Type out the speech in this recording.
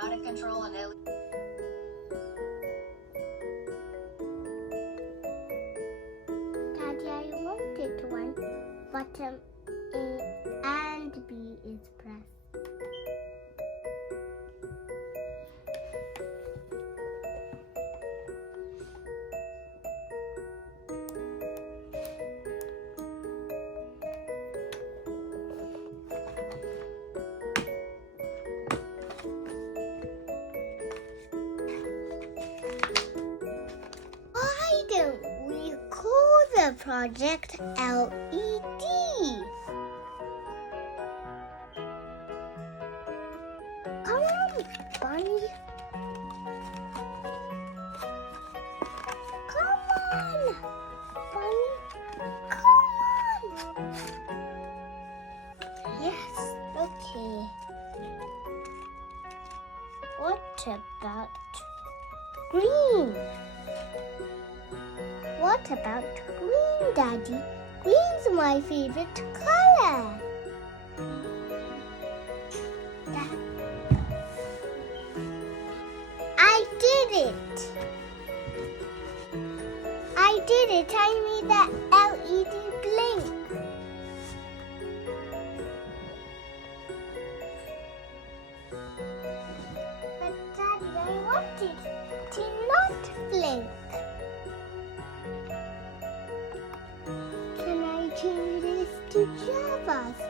how to control an LED. Daddy, I wanted one, but A and B is pressed. Why don't we call the project LED? Come on, Bunny. Come on, Bunny. Come on. Yes, okay. What about green? What about green, Daddy? Green's my favorite color. I did it. I made that LED blink. But Daddy, I want it to not blink. Can I change this to Java's?